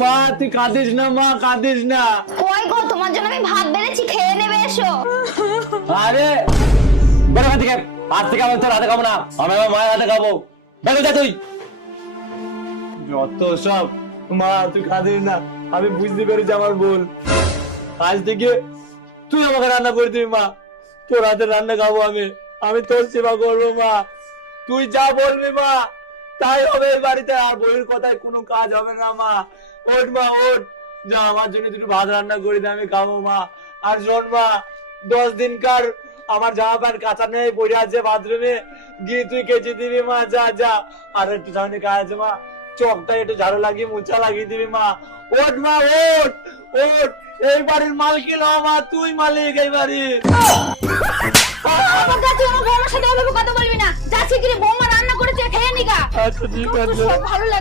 মা তুই কাঁদিস না, মা কাঁদিস না। কই গো, তোমার জন্য আমি ভাত বেড়েছি, খেয়ে নেবে, এসো। আরে বেরো থেকে, আজ থেকে আমি তোর হাতে খাবো না, আমি আমার মায়ের হাতে খাবো। বেরো যা তুই। যত সব। মা তুই কাঁদিস না, আমি বুঝতে পেরেছি আমার ভুল। আজ থেকে তুই আমাকে রান্না করে দিবি মা, তোর হাতে রান্না খাবো আমি, আমি তোর সেবা করবো মা। তুই যা বলবি মা তাই হবে এই বাড়িতে, আর বইয়ের কথায় কোনো কাজ হবে না মা। ওঠ মা ওঠ, যা আমার জন্য দুটো ভাত রান্না করে দে, আমি খাবো মা। আর শোন মা, 10 দিনকার আমার জামা প্যান্ট কাঁচা নেই পড়ে আছে বাথরুমে, গিয়ে তুই কেচে দিবি মা, যা যা। আর একটু সামনে কাজ আছে মা, চকটা একটু ঝাড়ু লাগিয়ে মোছা লাগিয়ে দিবি মা। ওঠ মা ওঠ ওঠ, এই বাড়ির মালকিন হ মা, তুই মালিক এই বাড়ির। আমার কাছে আমার বৌমার সাথে ওভাবে কথা বলবি না, যা শিগগিরই বৌমা রান্না করেছে খেয়ে নিগা। আচ্ছা ঠিক আছে। ভালো লাগে।